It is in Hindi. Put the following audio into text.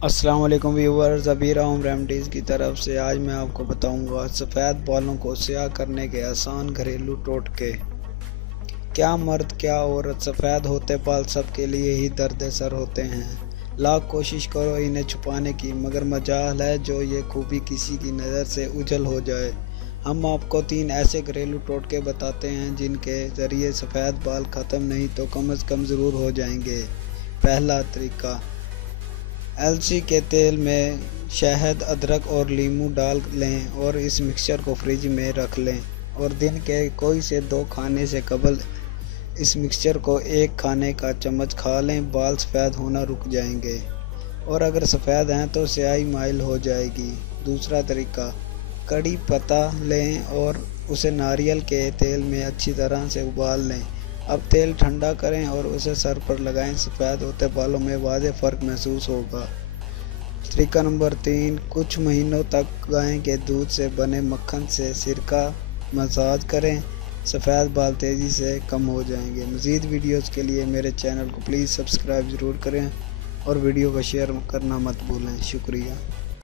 अस्सलाम वालेकुम व्यूवर्स, अबीर होम रेमडीज़ की तरफ से आज मैं आपको बताऊंगा सफ़ेद बालों को स्याह करने के आसान घरेलू टोटके। क्या मर्द क्या औरत, सफ़ेद होते बाल सबके लिए ही दर्द सर होते हैं। लाख कोशिश करो इन्हें छुपाने की, मगर मजाल है जो ये खूबी किसी की नज़र से उजल हो जाए। हम आपको 3 ऐसे घरेलू टोटके बताते हैं जिनके ज़रिए सफ़ेद बाल ख़त्म नहीं तो कम अज़ कम ज़रूर हो जाएंगे। पहला तरीका, अलसी के तेल में शहद, अदरक और नींबू डाल लें और इस मिक्सचर को फ्रिज में रख लें और दिन के कोई से 2 खाने से कबल इस मिक्सचर को 1 खाने का चम्मच खा लें। बाल सफ़ेद होना रुक जाएंगे और अगर सफ़ेद हैं तो स्याही माइल हो जाएगी। दूसरा तरीका, कड़ी पत्ता लें और उसे नारियल के तेल में अच्छी तरह से उबाल लें। अब तेल ठंडा करें और उसे सर पर लगाएं। सफ़ेद होते बालों में वाज़ेह फ़र्क महसूस होगा। तरीका नंबर 3, कुछ महीनों तक गाय के दूध से बने मक्खन से सिरका मसाज करें। सफ़ेद बाल तेज़ी से कम हो जाएंगे। मज़ीद वीडियोज़ के लिए मेरे चैनल को प्लीज़ सब्सक्राइब ज़रूर करें और वीडियो को शेयर करना मत भूलें। शुक्रिया।